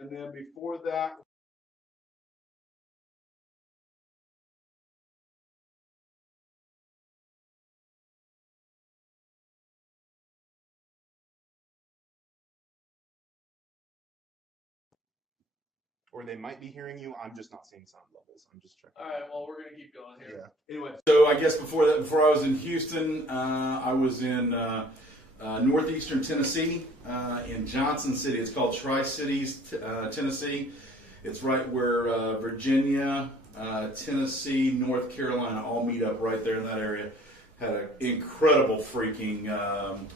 And then before that, or they might be hearing you. I'm just not seeing sound levels. I'm just checking. All right, well, we're going to keep going here. Yeah. Anyway, so I guess before I was in Houston, I was in northeastern Tennessee, in Johnson City. It's called Tri-Cities, Tennessee. It's right where Virginia, Tennessee, North Carolina all meet up right there in that area. Had an incredible freaking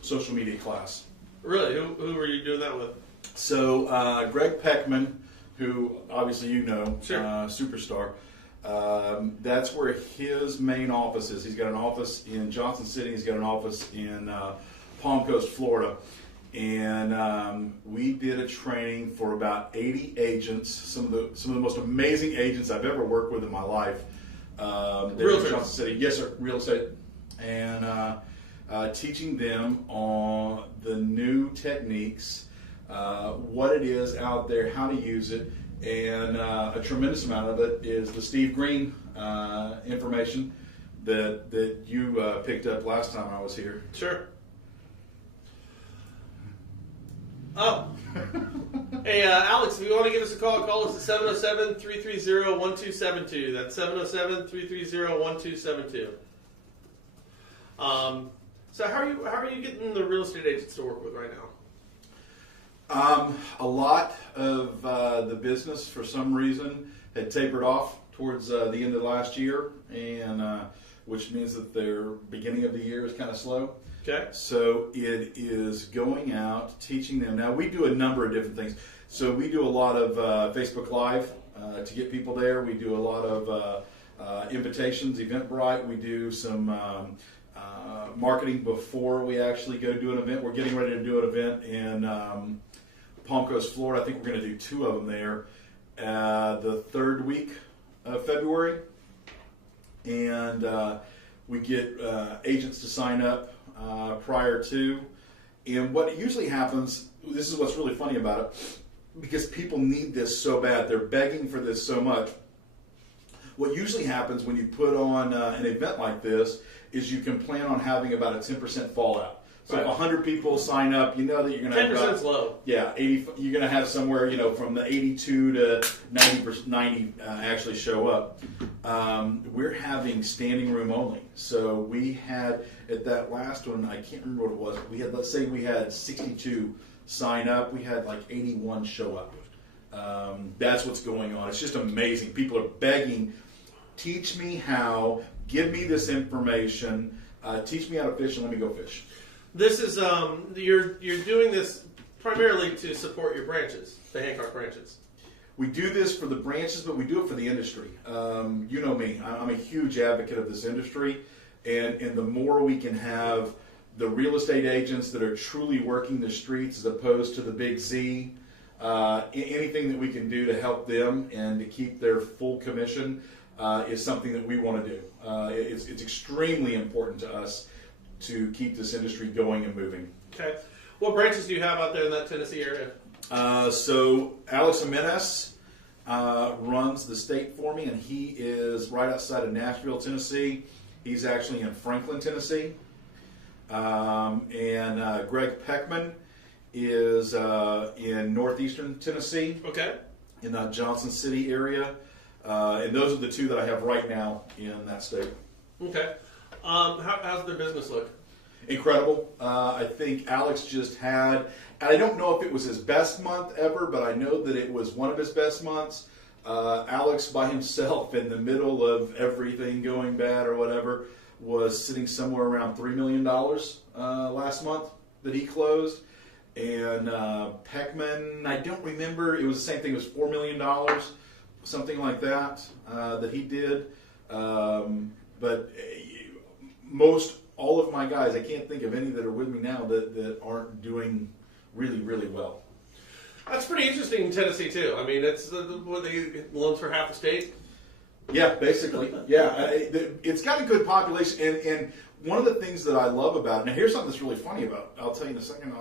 social media class. Really? Who were you doing that with? So Greg Beckman, who obviously you know, sure. Superstar. That's where his main office is. He's got an office in Johnson City. He's got an office in Palm Coast, Florida. And we did a training for about 80 agents, some of the most amazing agents I've ever worked with in my life. There in Johnson City. Yes, sir, real estate. And teaching them on the new techniques, what it is out there, how to use it, and a tremendous amount of it is the Steve Green information that you picked up last time I was here. Sure. Oh. Hey, Alex, if you want to give us a call us at 707-330-1272. That's 707-330-1272. So how are you getting the real estate agents to work with right now? A lot of the business, for some reason, had tapered off towards the end of last year, and which means that their beginning of the year is kind of slow. Okay. So it is going out, teaching them. Now, we do a number of different things. So we do a lot of Facebook Live to get people there. We do a lot of invitations, Eventbrite. We do some marketing before we actually go do an event. We're getting ready to do an event in Palm Coast, Florida. I think we're going to do 2 of them there the 3rd week of February. And we get agents to sign up prior to. And what usually happens, this is what's really funny about it, because people need this so bad. They're begging for this so much. What usually happens when you put on an event like this is you can plan on having about a 10% fallout. So if 100 people sign up, you know that you're going to have 10% is low. Yeah, 80. You're going to have somewhere, from the 82 to 90 actually show up. We're having standing room only. So we had at that last one, I can't remember what it was. We had, let's say, we had 62 sign up. We had like 81 show up. That's what's going on. It's just amazing. People are begging. Teach me how. Give me this information. Teach me how to fish and let me go fish. This is you're doing this primarily to support your branches, the Hancock branches. We do this for the branches, but we do it for the industry. You know me; I'm a huge advocate of this industry, and the more we can have the real estate agents that are truly working the streets as opposed to the big Z, anything that we can do to help them and to keep their full commission is something that we want to do. It's extremely important to us to keep this industry going and moving. Okay. What branches do you have out there in that Tennessee area? So Alex Jimenez runs the state for me, and he is right outside of Nashville, Tennessee. He's actually in Franklin, Tennessee. And Greg Beckman is in northeastern Tennessee. Okay. In that Johnson City area. And those are the 2 that I have right now in that state. Okay. How's their business look? Incredible. I think Alex just had, I don't know if it was his best month ever, but I know that it was one of his best months. Alex by himself in the middle of everything going bad or whatever was sitting somewhere around $3 million last month that he closed. And Beckman, I don't remember, it was the same thing, it was $4 million, something like that, that he did. But most, all of my guys, I can't think of any that are with me now that aren't doing really, really well. That's pretty interesting in Tennessee, too. I mean, it's what they get loans for half the state. Yeah, basically. Yeah, it's got a good population, and one of the things that I love about it, now here's something that's really funny about it. I'll tell you in a second.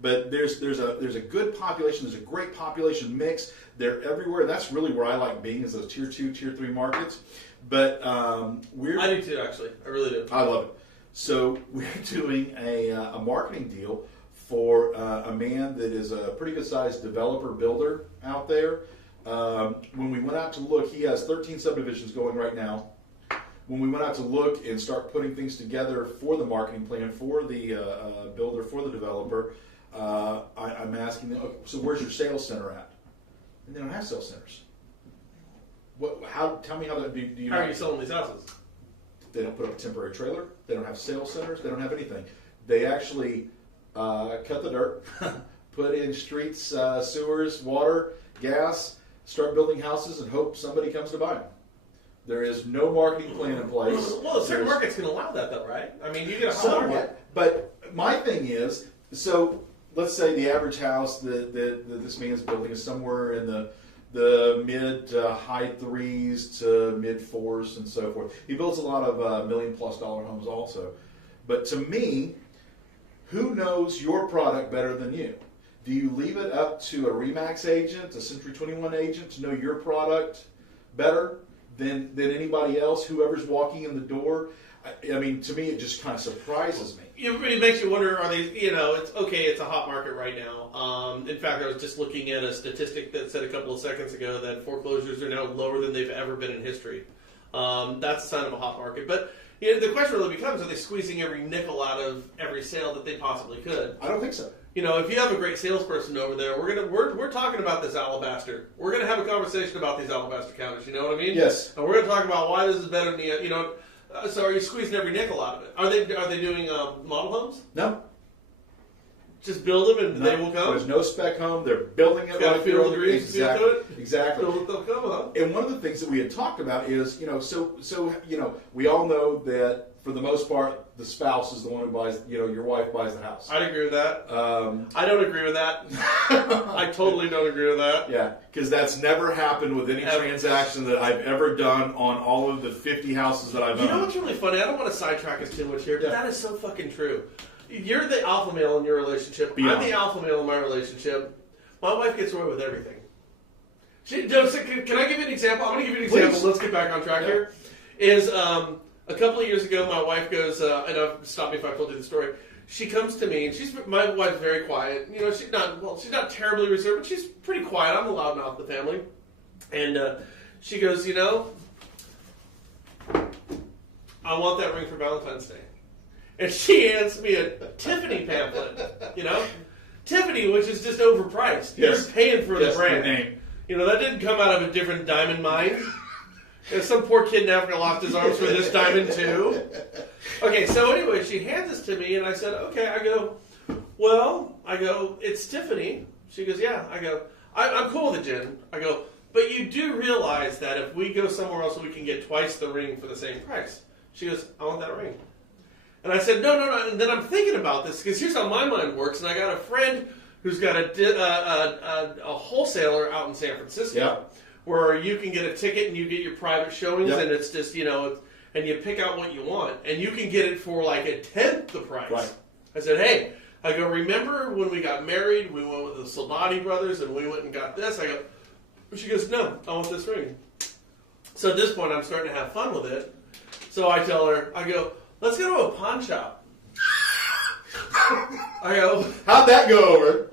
But there's a good population. There's a great population mix. They're everywhere. That's really where I like being, is those tier 2, tier 3 markets. But I do too, actually. I really do. I love it. So we're doing a marketing deal for a man that is a pretty good sized developer builder out there. When we went out to look, he has 13 subdivisions going right now. When we went out to look and start putting things together for the marketing plan, for the builder, for the developer, I'm asking them, okay, so where's your sales center at? And they don't have sales centers. Tell me how that, do you How are you selling these houses? They don't put up a temporary trailer. They don't have sales centers. They don't have anything. They actually cut the dirt, put in streets, sewers, water, gas, start building houses, and hope somebody comes to buy them. There is no marketing plan in place. Well, certain markets can allow that, though, right? I mean, you get a hot market. But my thing is, so let's say the average house that this man's building is somewhere in the mid high 3s to mid 4s and so forth. He builds a lot of $1 million+ homes also. But to me, who knows your product better than you? Do you leave it up to a RE/MAX agent, a Century 21 agent, to know your product better than anybody else, whoever's walking in the door? I mean, to me, it just kind of surprises me. It makes you wonder, are they, it's okay, it's a hot market right now. In fact, I was just looking at a statistic that said a couple of seconds ago that foreclosures are now lower than they've ever been in history. That's a sign of a hot market. But the question really becomes, are they squeezing every nickel out of every sale that they possibly could? I don't think so. If you have a great salesperson over there, we're talking about this alabaster. We're gonna have a conversation about these alabaster counters. You know what I mean? Yes. And we're gonna talk about why this is better than the. So are you squeezing every nickel out of it? Are they doing model homes? No. Just build them and they will come? There's no spec home. They're building it right there. Exactly. Exactly. Build it, they'll come, huh? And one of the things that we had talked about is, we all know that for the most part, the spouse is the one who buys, your wife buys the house. I'd agree with that. I don't agree with that. I totally don't agree with that. Yeah, because that's never happened with any transaction that I've ever done on all of the 50 houses that I've owned. You know what's really funny? I don't want to sidetrack us too much here, but that is so fucking true. You're the alpha male in your relationship. I'm the alpha male in my relationship. My wife gets away with everything. Can I give you an example? I'm going to give you an example. Please. Let's get back on track here. A couple of years ago, my wife goes, and stop me if I told you the story. She comes to me, and my wife's very quiet. She's not terribly reserved, but she's pretty quiet. I'm the loudmouth of the family. And she goes, I want that ring for Valentine's Day. And she hands me a Tiffany pamphlet, Tiffany, which is just overpriced. Yes. You're paying for the brand. Name. That didn't come out of a different diamond mine. Some poor kid in Africa locked his arms for this diamond too. Okay, so anyway, she hands this to me, and I said, okay. I go, it's Tiffany. She goes, yeah. I go, I'm cool with it, Jen. I go, but you do realize that if we go somewhere else, we can get twice the ring for the same price. She goes, I want that ring. And I said, no. And then I'm thinking about this, because here's how my mind works. And I got a friend who's got a wholesaler out in San Francisco. Yeah. Where you can get a ticket and you get your private showings, yep. And it's just, and you pick out what you want. And you can get it for like a tenth the price. Right. I said, hey, remember when we got married, we went with the Soldati brothers and we went and got this? She goes, no, I want this ring. So at this point, I'm starting to have fun with it. So I tell her, let's go to a pawn shop. How'd that go over?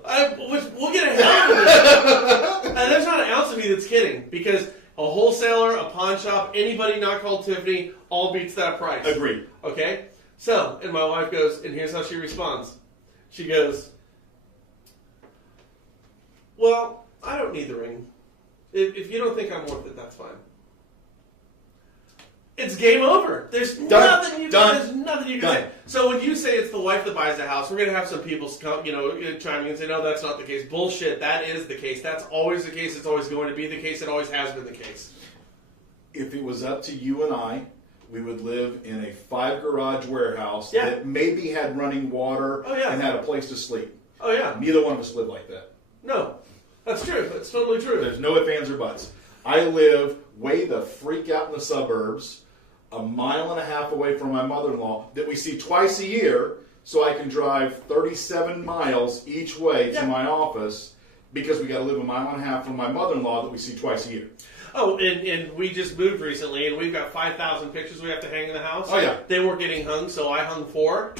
We'll get a hell of it. And there's not an ounce of me that's kidding, because a wholesaler, a pawn shop, anybody not called Tiffany, all beats that price. Agreed. Okay? So, and my wife goes, and here's how she responds. She goes, well, I don't need the ring. If you don't think I'm worth it, that's fine. It's game over. There's nothing you can say. So when you say it's the wife that buys the house, we're going to have some people come, chiming in and say, no, that's not the case. Bullshit. That is the case. That's always the case. It's always going to be the case. It always has been the case. If it was up to you and I, we would live in a 5-garage warehouse that maybe had running water and had a place to sleep. Oh, yeah. Neither one of us live like that. No. That's true. That's totally true. There's no ifs, ands, or buts. I live way the freak out in the suburbs. a mile and a half away from my mother-in-law that we see twice a year, so I can drive 37 miles each way to my office because we got to live a mile and a half from my mother-in-law that we see twice a year. Oh, and we just moved recently, and we've got 5,000 pictures we have to hang in the house. Oh, yeah. They weren't getting hung, so I hung 4.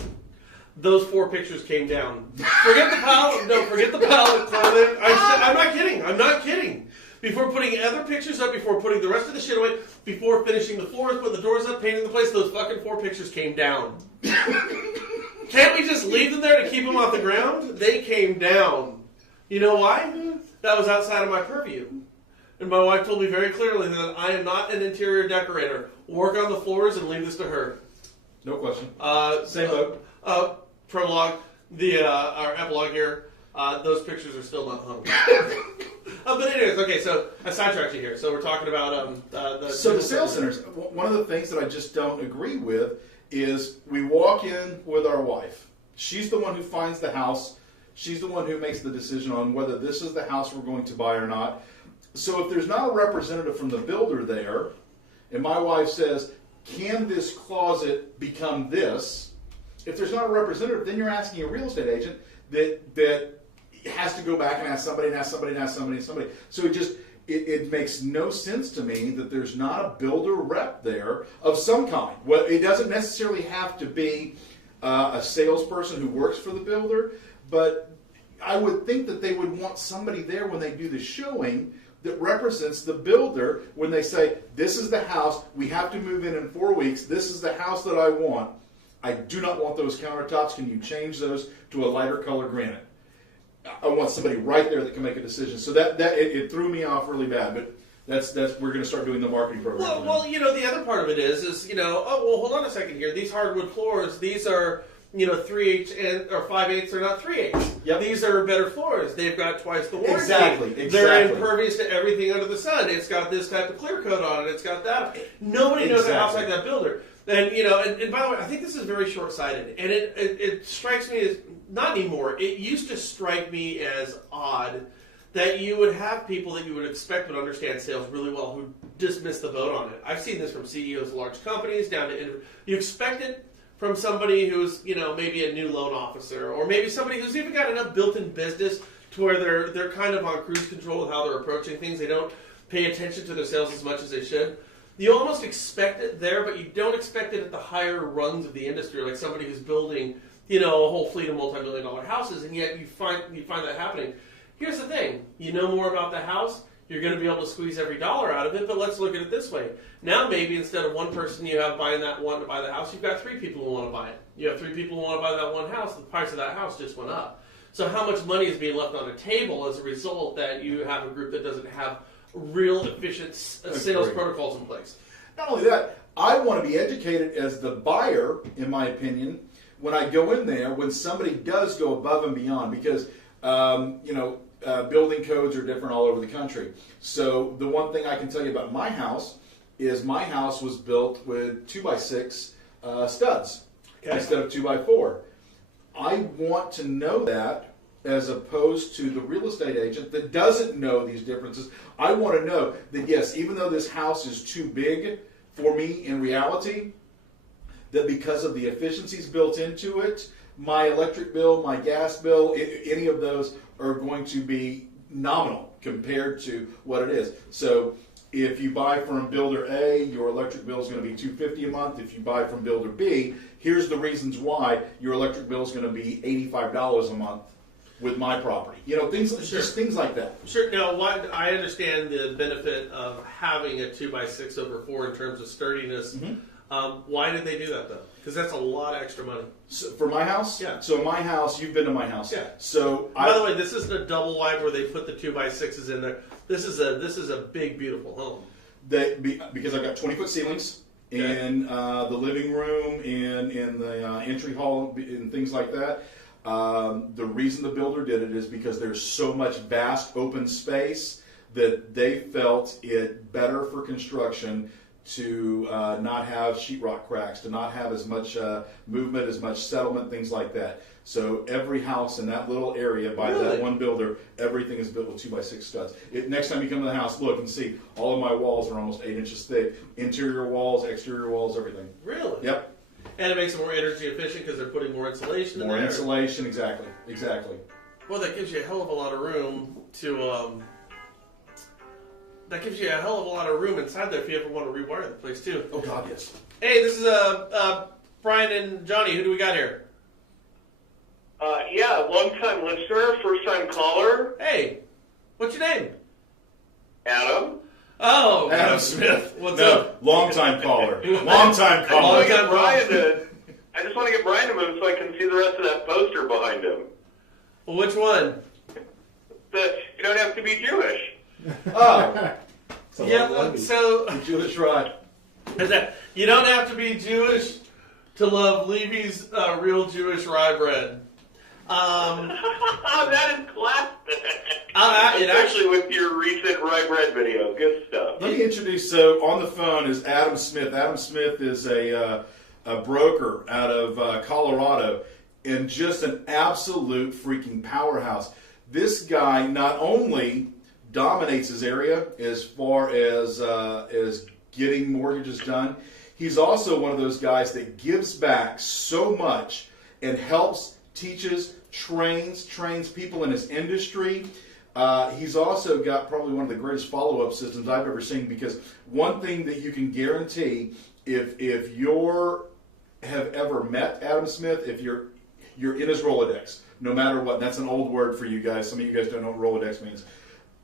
Those 4 pictures came down. Forget the pallet. No, forget the pallet clothing. I'm not kidding. I'm not kidding. Before putting other pictures up, before putting the rest of the shit away, before finishing the floors, putting the doors up, painting the place, those fucking 4 pictures came down. Can't we just leave them there to keep them off the ground? They came down. You know why? That was outside of my purview. And my wife told me very clearly that I am not an interior decorator. Work on the floors and leave this to her. No question. Same boat. Prologue, our epilogue here, those pictures are still not hung. But anyways, okay, so I sidetracked you here. So we're talking about the sales centers. One of the things that I just don't agree with is we walk in with our wife. She's the one who finds the house. She's the one who makes the decision on whether this is the house we're going to buy or not. So if there's not a representative from the builder there, and my wife says, can this closet become this? If there's not a representative, then you're asking a real estate agent that has to go back and ask somebody and ask somebody and ask somebody and somebody. So it makes no sense to me that there's not a builder rep there of some kind. Well, it doesn't necessarily have to be a salesperson who works for the builder, but I would think that they would want somebody there when they do the showing that represents the builder when they say, this is the house, we have to move in 4 weeks, this is the house that I want. I do not want those countertops. Can you change those to a lighter color granite? I want somebody right there that can make a decision. So it threw me off really bad, but that's we're going to start doing the marketing program. Well, the other part of it is hold on a second here. These hardwood floors, these are 3/8 or 5/8. They're not 3/8. Yep. These are better floors. They've got twice the warranty. Exactly. They're impervious to everything under the sun. It's got this type of clear coat on it. It's got that. Nobody knows a house like that builder. And and by the way, I think this is very short-sighted, and it strikes me as not anymore. It used to strike me as odd that you would have people that you would expect would understand sales really well who just miss the boat on it. I've seen this from CEOs of large companies down to you expect it from somebody who's maybe a new loan officer, or maybe somebody who's even got enough built-in business to where they're kind of on cruise control with how they're approaching things. They don't pay attention to their sales as much as they should. You almost expect it there, but you don't expect it at the higher rungs of the industry, like somebody who's building, a whole fleet of multi-million-dollar houses, and yet you find that happening. Here's the thing: you know more about the house, you're going to be able to squeeze every dollar out of it. But let's look at it this way: now maybe instead of one person you have wanting to buy the house, you've got 3 people who want to buy it. You have 3 people who want to buy that one house. The price of that house just went up. So how much money is being left on the table as a result that you have a group that doesn't have real efficient sales protocols in place? Not only that, I want to be educated as the buyer, in my opinion, when I go in there, when somebody does go above and beyond, because, building codes are different all over the country. So the one thing I can tell you about my house is my house was built with 2x6 studs instead of 2x4. I want to know that as opposed to the real estate agent that doesn't know these differences. I want to know that, yes, even though this house is too big for me in reality, that because of the efficiencies built into it, my electric bill, my gas bill, any of those are going to be nominal compared to what it is. So if you buy from builder A, your electric bill is going to be $250 a month. If you buy from builder B, here's the reasons why your electric bill is going to be $85 a month with my property. Just things like that. Sure. Now, I understand the benefit of having a 2x6/4 in terms of sturdiness. Mm-hmm. Why did they do that, though? Because that's a lot of extra money. So for my house? Yeah. So my house, you've been to my house. Yeah. So by the way, this isn't a double wide where they put the 2x6s in there. This is a big, beautiful home. Because I've got 20-foot ceilings in the living room, in the entry hall, and things like that. The reason the builder did it is because there's so much vast open space that they felt it better for construction to not have sheetrock cracks, to not have as much movement, as much settlement, things like that. So every house in that little area by that one builder, everything is built with 2x6 studs. Next time you come to the house, look and see. All of my walls are almost 8 inches thick. Interior walls, exterior walls, everything. Really? Yep. And it makes it more energy efficient because they're putting more insulation in there. More insulation, exactly. Well, that gives you a hell of a lot of room to. That gives you a hell of a lot of room inside there if you ever want to rewire the place too. Oh God, yes. Hey, this is Brian and Johnny. Who do we got here? Yeah, long-time listener, first-time caller. Hey, what's your name? Adam. Oh, Adam Smith. What's up? Long-time caller. Long-time caller. I just want to get Brian to move so I can see the rest of that poster behind him. Well, which one? You don't have to be Jewish. Oh. Yeah, so Jewish right. you don't have to be Jewish to love Levy's real Jewish rye bread. That is classic. It Especially with your recent rye bread video. Good stuff. Let me introduce, so on the phone is Adam Smith. Adam Smith is a broker out of Colorado and just an absolute freaking powerhouse. This guy not only dominates his area as far as getting mortgages done, he's also one of those guys that gives back so much and helps, teaches, trains people in his industry. He's also got probably one of the greatest follow-up systems I've ever seen, because one thing that you can guarantee, if you're have ever met Adam Smith, if you're in his Rolodex, no matter what, and that's an old word for you guys. Some of you guys don't know what Rolodex means.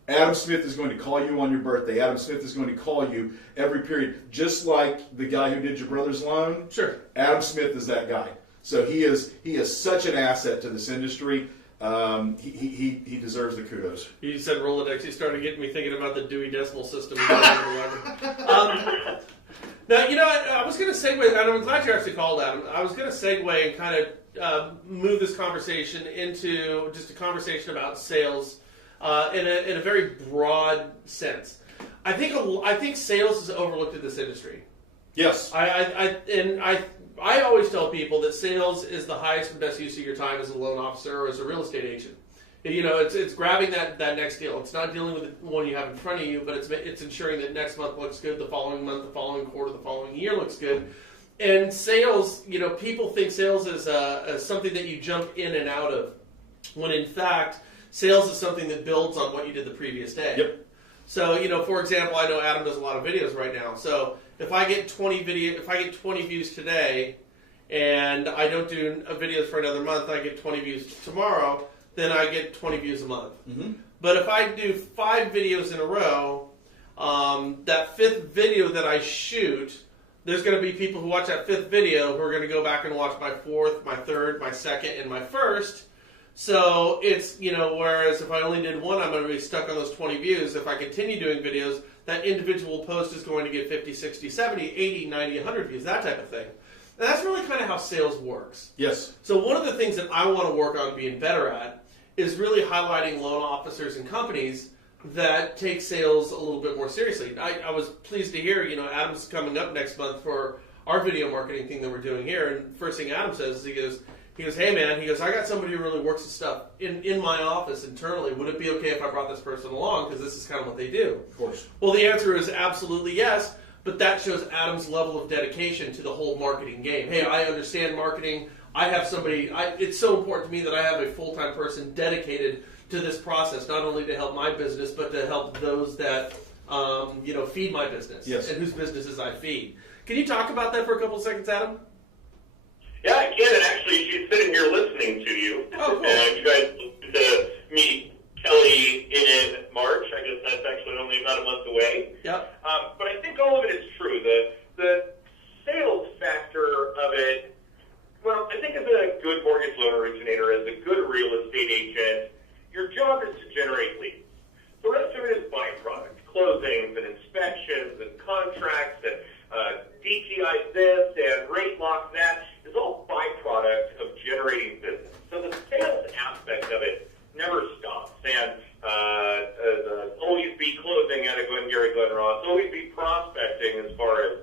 Adam Smith is going to call you on your birthday. Adam Smith is going to call you every period, just like the guy who did your brother's loan. Sure. Adam Smith is that guy. So he is such an asset to this industry. He deserves the kudos. You said Rolodex. You started getting me thinking about the Dewey Decimal System. Now, I was going to segue, and I'm glad you actually called, Adam. I was going to segue and kind of move this conversation into just a conversation about sales in a very broad sense. I think sales is overlooked in this industry. Yes. I always tell people that sales is the highest and best use of your time as a loan officer or as a real estate agent. It's grabbing that next deal. It's not dealing with the one you have in front of you, but it's ensuring that next month looks good, the following month, the following quarter, the following year looks good. And sales, people think sales is something that you jump in and out of, when in fact, sales is something that builds on what you did the previous day. Yep. So, for example, I know Adam does a lot of videos right now. So if I get 20 views today, and I don't do videos for another month, I get 20 views tomorrow, then I get 20 views a month. Mm-hmm. But if I do 5 videos in a row, that 5th video that I shoot, there's going to be people who watch that 5th video who are going to go back and watch my 4th, my 3rd, my 2nd, and my 1st. So it's, whereas if I only did one, I'm going to be stuck on those 20 views. If I continue doing videos, that individual post is going to get 50, 60, 70, 80, 90, 100 views, that type of thing. And that's really kind of how sales works. Yes. So one of the things that I want to work on being better at is really highlighting loan officers and companies that take sales a little bit more seriously. I was pleased to hear, Adam's coming up next month for our video marketing thing that we're doing here. And first thing Adam says is he goes, hey man, I got somebody who really works the stuff in my office internally. Would it be okay if I brought this person along? Because this is kind of what they do. Of course. Well, the answer is absolutely yes. But that shows Adam's level of dedication to the whole marketing game. Hey, I understand marketing. I have somebody, it's so important to me that I have a full-time person dedicated to this process, not only to help my business, but to help those that, feed my business. Yes. And whose businesses I feed. Can you talk about that for a couple of seconds, Adam? Yeah, I can, and actually she's sitting here listening to you. Oh, cool. You guys get to meet Kelly in March. I guess that's actually only about a month away. Yep. But I think all of it is true. The sales factor of it, well, I think as a good mortgage loan originator, as a good real estate agent, your job is to generate leads. The rest of it is byproduct, closings and inspections and contracts and DTI this and rate lock that is all byproduct of generating business. So the sales aspect of it never stops. And always be closing at a Glengarry Glen Ross, always be prospecting as far as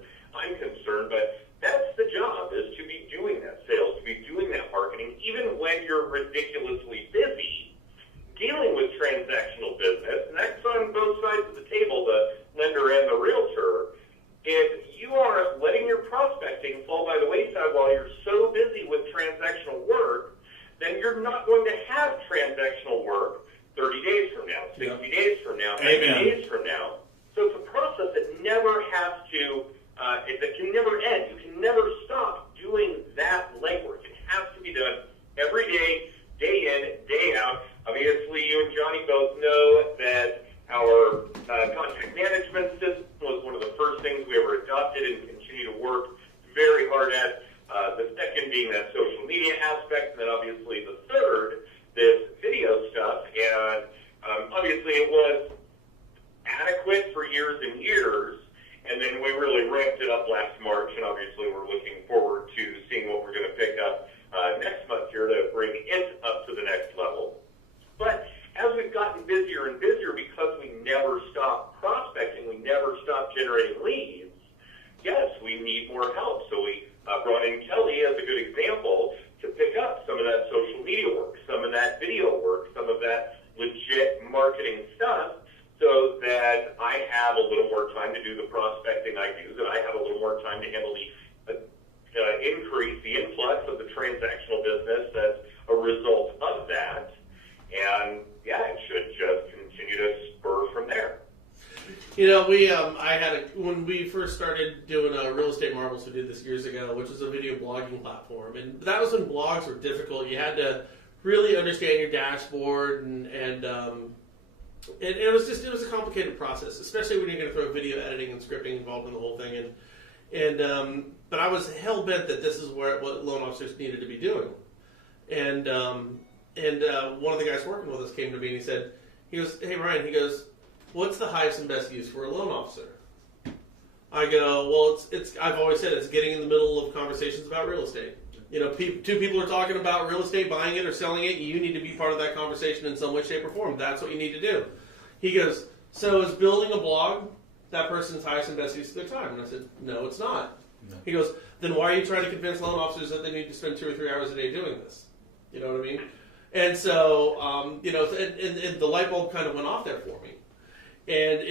prospecting fall by the wayside while you're so busy with transactional work, then you're not going to have transactional work 30 days from now, 60 days from now, 90 days from now. So it's a process that never has to, that can never end. You can never stop doing that legwork. It has to be done every day, day in, day out. Obviously, you and Johnny both know that our contact management system was one of the first things we ever adopted and continue to work very hard at. The second being that social media aspect, and then obviously the third, this video stuff. And obviously it was adequate for years and years, and then we really ramped it up last March, and obviously we're looking forward to seeing what we're going to pick up next month here to bring it up to the next level. But as we've gotten busier and busier, because we never stop prospecting, we never stop generating leads, yes, we need more help. So we brought in Kelly as a good example to pick up some of that social media work, some of that video work, some of that legit marketing stuff, so that I have a little more time to do the prospecting I do, that I have a little more time to handle the increase, the influx of the transactional business that's a result of that. And yeah, it should just continue to spur from there. You know, when we first started doing Real Estate Marbles, we did this years ago, which was a video blogging platform, and that was when blogs were difficult. You had to really understand your dashboard, and it was a complicated process, especially when you're going to throw video editing and scripting involved in the whole thing. But I was hell bent that this is what loan officers needed to be doing, and one of the guys working with us came to me and he goes, "Hey Ryan," he goes, "what's the highest and best use for a loan officer?" I go, "Well, I've always said it's getting in the middle of conversations about real estate. You know, two people are talking about real estate, buying it or selling it. You need to be part of that conversation in some way, shape, or form. That's what you need to do." He goes, "So is building a blog that person's highest and best use of their time?" And I said, "No, it's not." No. He goes, "Then why are you trying to convince loan officers that they need to spend 2 or 3 hours a day doing this?" You know what I mean? And so, and the light bulb kind of went off there for me. And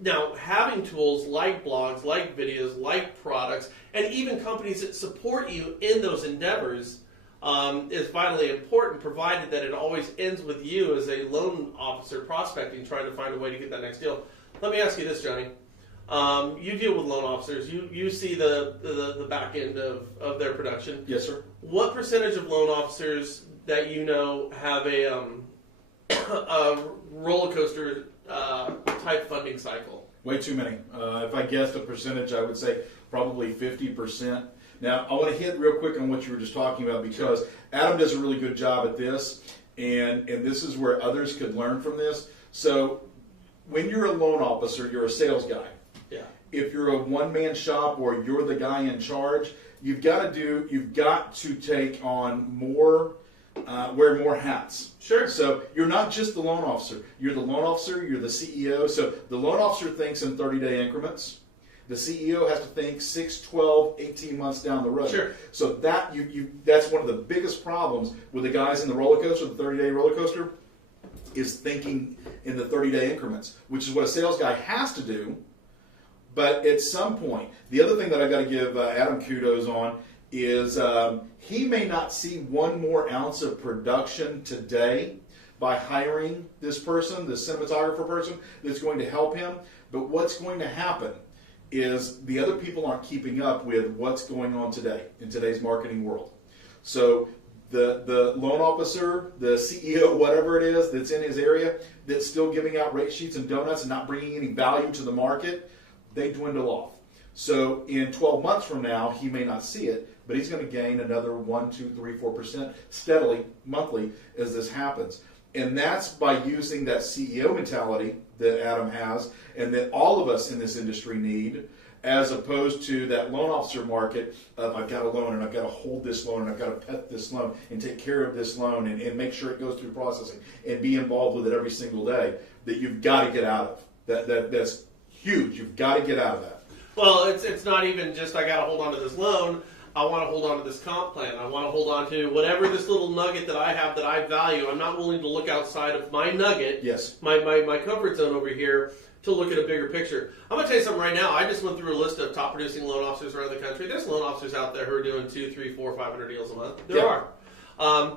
now having tools like blogs, like videos, like products, and even companies that support you in those endeavors is vitally important, provided that it always ends with you as a loan officer prospecting, trying to find a way to get that next deal. Let me ask you this, Johnny. You deal with loan officers. You see the back end of their production. Yes, sir. What percentage of loan officers that you know have a roller coaster type funding cycle? Way too many. If I guessed a percentage, I would say probably 50%. Now, I want to hit real quick on what you were just talking about, because Adam does a really good job at this, and this is where others could learn from this. So when you're a loan officer, you're a sales guy. Yeah. If you're a one-man shop or you're the guy in charge, you've got to take on more, wear more hats. Sure. So you're not just the loan officer. You're the loan officer, you're the CEO. So the loan officer thinks in 30-day increments. The CEO has to think 6, 12, 18 months down the road. Sure. So that's one of the biggest problems with the guys in the roller coaster, the 30-day roller coaster, is thinking in the 30-day increments, which is what a sales guy has to do. But at some point, the other thing that I've got to give Adam kudos on is he may not see one more ounce of production today by hiring this person, this cinematographer person that's going to help him. But what's going to happen is the other people aren't keeping up with what's going on today in today's marketing world. So the loan officer, the CEO, whatever it is that's in his area, that's still giving out rate sheets and donuts and not bringing any value to the market, they dwindle off. So in 12 months from now, he may not see it, but he's going to gain another 1, 2, 3, 4% steadily, monthly, as this happens. And that's by using that CEO mentality that Adam has and that all of us in this industry need, as opposed to that loan officer market of I've got a loan and I've got to hold this loan and I've got to pet this loan and take care of this loan and make sure it goes through processing and be involved with it every single day, that you've got to get out of. That's huge. You've got to get out of that. Well, it's not even just I got to hold on to this loan. I want to hold on to this comp plan. I want to hold on to whatever this little nugget that I have that I value. I'm not willing to look outside of my nugget, yes, my comfort zone over here, to look at a bigger picture. I'm going to tell you something right now. I just went through a list of top producing loan officers around the country. There's loan officers out there who are doing 2, 3, 4, 500 deals a month. There are.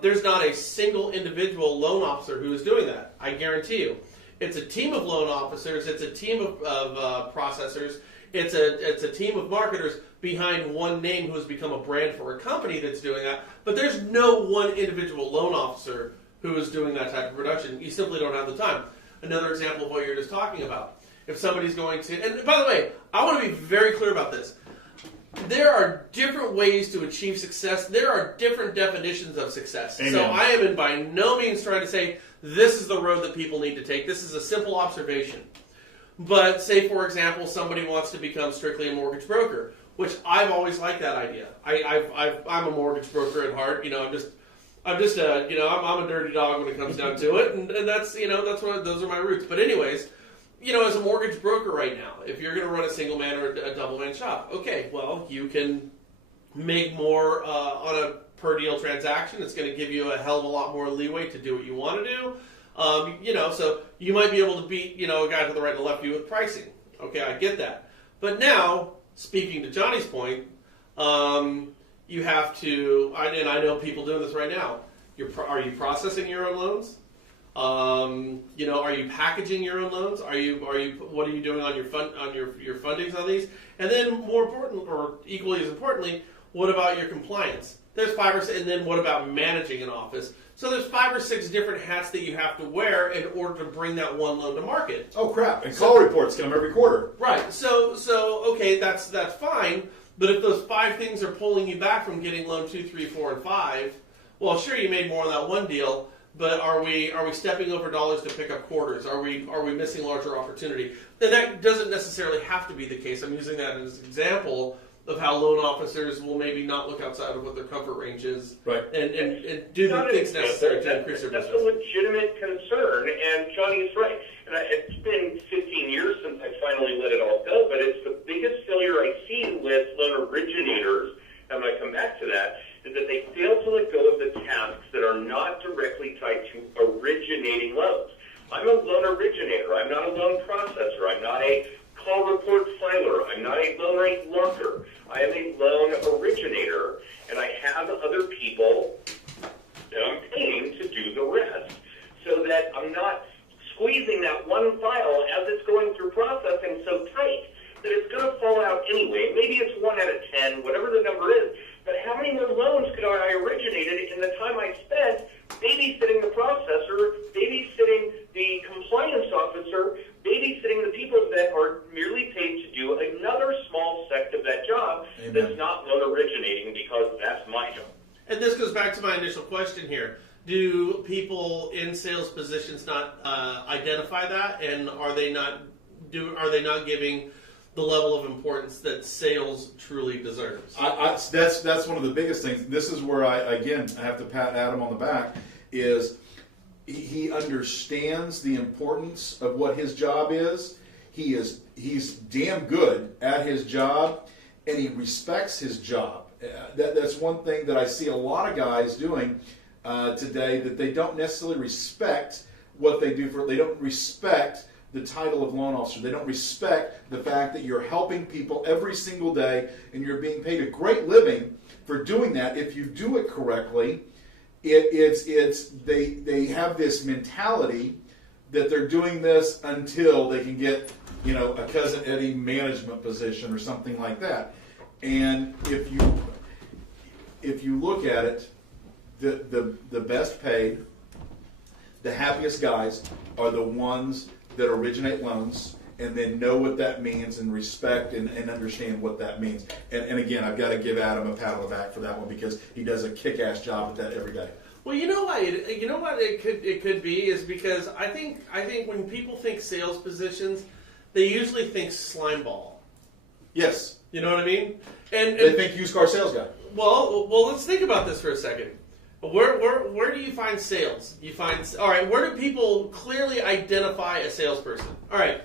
There's not a single individual loan officer who is doing that. I guarantee you. It's a team of loan officers. It's a team of processors. It's a team of marketers behind one name who has become a brand for a company that's doing that. But there's no one individual loan officer who is doing that type of production. You simply don't have the time. Another example of what you're just talking about. If somebody's going to, and by the way, I want to be very clear about this. There are different ways to achieve success. There are different definitions of success. Amen. So I am by no means trying to say this is the road that people need to take. This is a simple observation. But say, for example, somebody wants to become strictly a mortgage broker, which I've always liked that idea. I'm a mortgage broker at heart. I'm a dirty dog when it comes down to it, and that's those are my roots. But anyways, as a mortgage broker right now, if you're going to run a single man or a double man shop, okay, well, you can make more on a per deal transaction. It's going to give you a hell of a lot more leeway to do what you want to do. So you might be able to beat, a guy to the right and the left of you with pricing. Okay, I get that. But now, speaking to Johnny's point, you have to, and I know people doing this right now. Are you processing your own loans? Are you packaging your own loans? What are you doing on your fundings on these? And then more important, or equally as importantly, what about your compliance? There's 5 or 6, and then what about managing an office? So there's 5 or 6 different hats that you have to wear in order to bring that one loan to market. Oh crap! And call reports come every quarter. Right. So okay, that's fine. But if those 5 things are pulling you back from getting loan 2, 3, 4, and 5, well, sure, you made more on that one deal. But are we stepping over dollars to pick up quarters? Are we missing larger opportunity? And that doesn't necessarily have to be the case. I'm using that as an example of how loan officers will maybe not look outside of what their comfort range is, right? And do the things necessary to increase their business. That's a legitimate concern, and Johnny is right. And it's been 15 years since I finally let it all go, but it's the biggest failure I see with loan originators, and when I come back to that, is that they fail to let go of the tasks that are not directly tied to originating loans. I'm a loan originator. I'm not a loan processor. I'm not a call report filer. I'm not a loan rate locker. I am a loan originator, and I have other people that I'm paying to do the rest, so that I'm not squeezing that one file as it's going through processing so tight that it's going to fall out anyway. Maybe it's 1 out of 10, whatever the number is. But how many more loans could I originated in the time I spent babysitting the processor, babysitting the compliance officer, babysitting the people that are merely paid to do another small sect of that job? Amen. That's not loan originating, because that's my job. And this goes back to my initial question here. Do people in sales positions not identify that, and are they not giving the level of importance that sales truly deserves? That's one of the biggest things. This is where I have to pat Adam on the back. Is he understands the importance of what his job is. He's damn good at his job, and he respects his job. That's one thing that I see a lot of guys doing today, that they don't necessarily respect what they do. They don't respect the title of loan officer. They don't respect the fact that you're helping people every single day, and you're being paid a great living for doing that. If you do it correctly, they have this mentality that they're doing this until they can get a Cousin Eddie management position or something like that. And if you look at it, the best paid, the happiest guys are the ones that originate loans and then know what that means and respect and understand what that means. And again, I've got to give Adam a pat on the back for that one, because he does a kick-ass job at that every day. Well, you know what it could be is because I think when people think sales positions, they usually think slime ball. Yes. You know what I mean? And they think used car sales guy. Well, let's think about this for a second. Where do you find sales? Where do people clearly identify a salesperson? All right,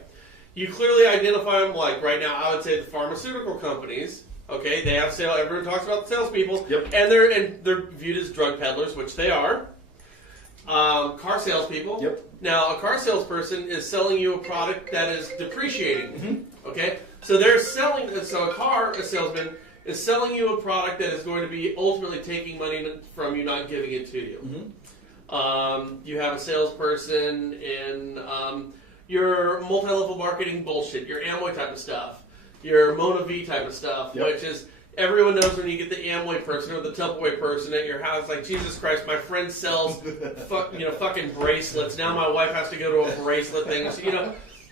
you clearly identify them, like right now, I would say the pharmaceutical companies. Okay, they have sales. Everyone talks about the salespeople, yep. and they're viewed as drug peddlers, which they are. car salespeople. Yep. Now, a car salesperson is selling you a product that is depreciating. Okay? So they're selling, a salesman is selling you a product that is going to be ultimately taking money from you, not giving it to you. You have a salesperson in your multi-level marketing bullshit, your Amway type of stuff, your Mona V type of stuff, which is everyone knows when you get the Amway person or the Tupperware person at your house, like, Jesus Christ, my friend sells fucking bracelets. Now my wife has to go to a bracelet thing.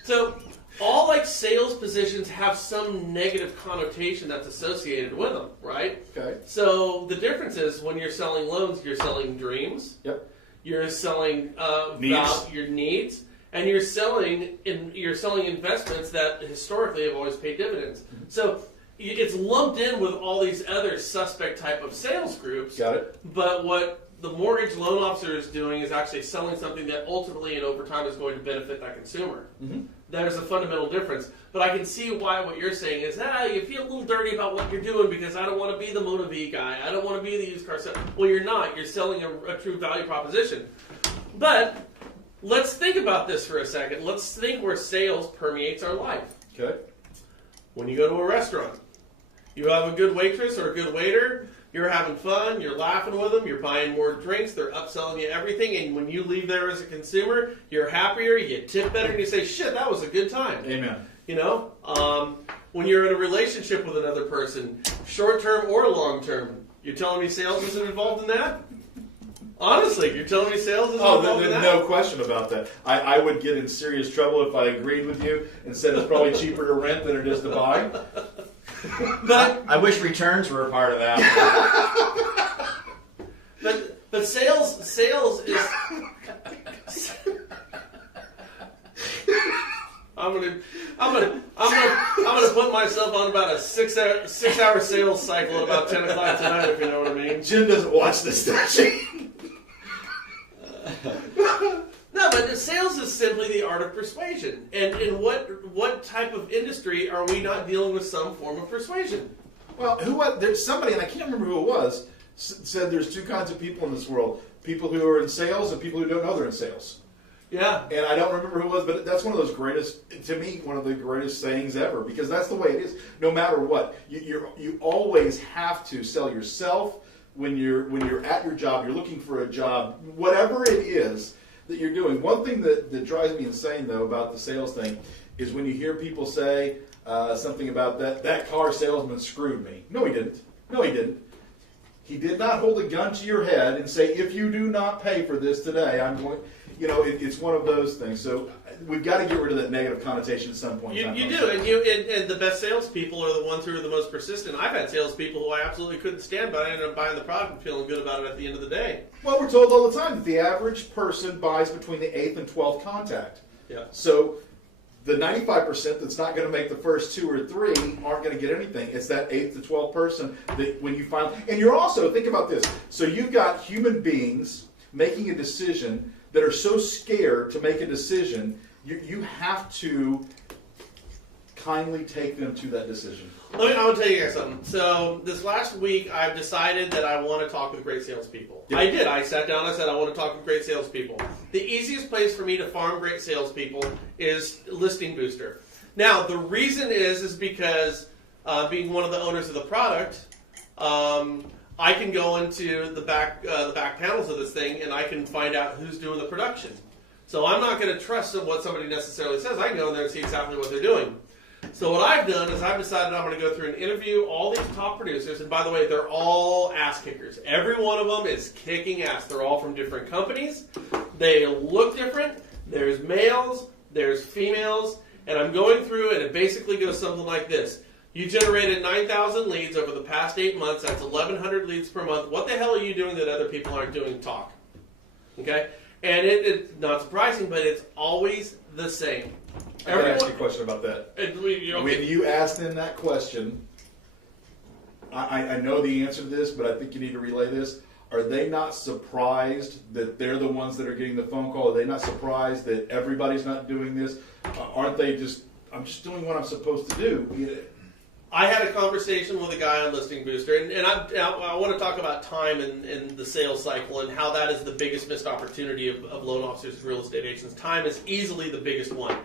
So all like sales positions have some negative connotation that's associated with them, right? Okay. So the difference is when you're selling loans, you're selling dreams. Yep. You're selling Needs. your needs, and you're selling investments that historically have always paid dividends. So it's lumped in with all these other suspect type of sales groups. Got it. But what the mortgage loan officer is doing is actually selling something that ultimately and over time is going to benefit that consumer. There's a fundamental difference. But I can see why what you're saying is, you feel a little dirty about what you're doing because I don't want to be the Mona V guy. I don't want to be the used car salesman. Well, you're not. You're selling a true value proposition. But let's think about this for a second. Let's think where sales permeates our life. Okay. When you go to a restaurant, you have a good waitress or a good waiter, you're having fun, you're laughing with them, you're buying more drinks, they're upselling you everything, and when you leave there as a consumer, you're happier, you tip better, and you say, shit, that was a good time. Amen. When you're in a relationship with another person, short-term or long-term, you're telling me sales isn't involved in that? Honestly, you're telling me sales isn't involved in that? No question about that. I would get in serious trouble if I agreed with you and said it's probably cheaper to rent than it is to buy. But I wish returns were a part of that. but sales is. I'm gonna put myself on about a six hour sales cycle at about 10 o'clock tonight, if you know what I mean. Jen doesn't watch this, does she? No, but sales is simply the art of persuasion. And in what type of industry are we not dealing with some form of persuasion? Well, there's somebody, and I can't remember who it was, said there's two kinds of people in this world. People who are in sales and people who don't know they're in sales. Yeah. And I don't remember who it was, but that's one of those to me, one of the greatest sayings ever, because that's the way it is. No matter what, you always have to sell yourself when you're at your job, you're looking for a job, whatever it is that you're doing. One thing that drives me insane, though, about the sales thing is when you hear people say something about that car salesman screwed me. No, he didn't. No, he didn't. He did not hold a gun to your head and say, if you do not pay for this today, I'm going... it's one of those things. So we've got to get rid of that negative connotation at some point. You do, and the best salespeople are the ones who are the most persistent. I've had salespeople who I absolutely couldn't stand, but I ended up buying the product and feeling good about it at the end of the day. Well, we're told all the time that the average person buys between the 8th and 12th contact. Yeah. So the 95% that's not going to make the first 2 or 3 aren't going to get anything. It's that 8th to 12th person that when you find... And you're also, think about this. So you've got human beings making a decision that are so scared to make a decision, you have to kindly take them to that decision. I want to tell you guys something. So this last week, I've decided that I want to talk with great salespeople. Yep. I did. I sat down and I said, I want to talk with great salespeople. The easiest place for me to farm great salespeople is Listing Booster. Now, the reason is because being one of the owners of the product, I can go into the back panels of this thing and I can find out who's doing the production. So I'm not going to trust what somebody necessarily says. I can go in there and see exactly what they're doing. So what I've done is I've decided I'm going to go through and interview all these top producers. And by the way, they're all ass kickers. Every one of them is kicking ass. They're all from different companies. They look different. There's males. There's females. And I'm going through and it basically goes something like this. You generated 9,000 leads over the past 8 months. That's 1,100 leads per month. What the hell are you doing that other people aren't doing? Talk. Okay? And it's not surprising, but it's always the same. I can ask you a question about that. When you asked them that question, I know the answer to this, but I think you need to relay this. Are they not surprised that they're the ones that are getting the phone call? Are they not surprised that everybody's not doing this? Aren't they just, I'm just doing what I'm supposed to do? I had a conversation with a guy on Listing Booster, and I want to talk about time in the sales cycle and how that is the biggest missed opportunity of loan officers and real estate agents. Time is easily the biggest one.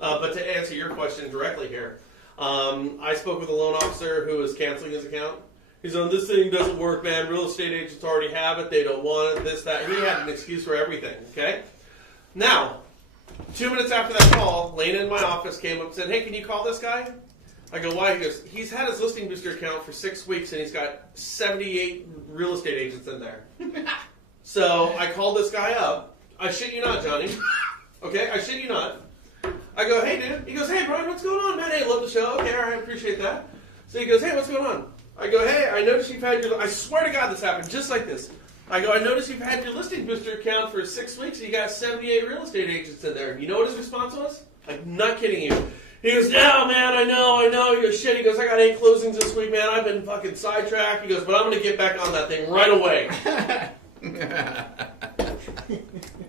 But to answer your question directly here, I spoke with a loan officer who was canceling his account. He's on, this thing doesn't work, man. Real estate agents already have it. They don't want it, this, that. He had an excuse for everything, okay? Now, 2 minutes after that call, Lena in my office came up and said, hey, can you call this guy? I go, why? He goes, he's had his Listing Booster account for 6 weeks, and he's got 78 real estate agents in there. So I called this guy up. I shit you not, Johnny. Okay, I shit you not. I go, hey, dude. He goes, hey, Brian, what's going on, man? Hey, love the show. Okay, all right, I appreciate that. So he goes, hey, what's going on? I go, hey, I noticed you've had your... I swear to God this happened just like this. I go, I noticed you've had your Listing Booster account for 6 weeks, and you got 78 real estate agents in there. You know what his response was? Like, not kidding you. He goes, no, man, I know. He goes, shit. He goes, I got 8 closings this week, man. I've been fucking sidetracked. He goes, but I'm going to get back on that thing right away.